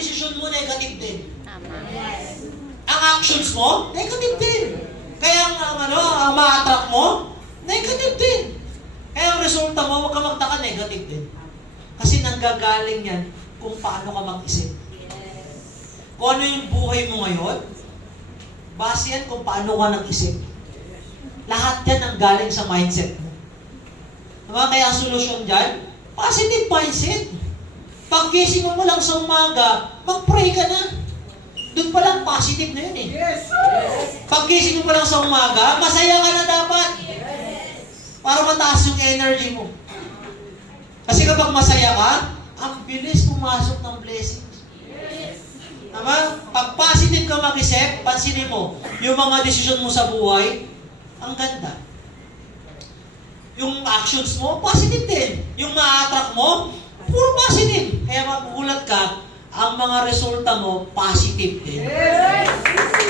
desisyon mo, negative din. Tama. Ang actions mo, negative din. Kaya ang ma-attract mo, negative din. Kaya ang resulta mo, huwag ka magtaka, negative din. Kasi nanggagaling yan kung paano ka mag-isip. Kung ano yung buhay mo ngayon, base yan kung paano ka nag-isip. Lahat yan ang galing sa mindset mo. Diba? Kaya ang solusyon dyan, positive mindset. Pag gising mo lang sa umaga, mag-pray ka na. Doon pa lang positive na yun eh. Yes! Pag gising mo pa lang sa umaga, masaya ka na dapat. Para mataas yung energy mo. Kasi kapag masaya ka, ang bilis pumasok ng blessings. Tama? Pag positive ka mag-isip, pansinin mo, yung mga desisyon mo sa buhay, ang ganda. Yung actions mo, positive din. Yung ma-attract mo, puro positive. Kaya magugulat ka, ang mga resulta mo, positive din. Yes!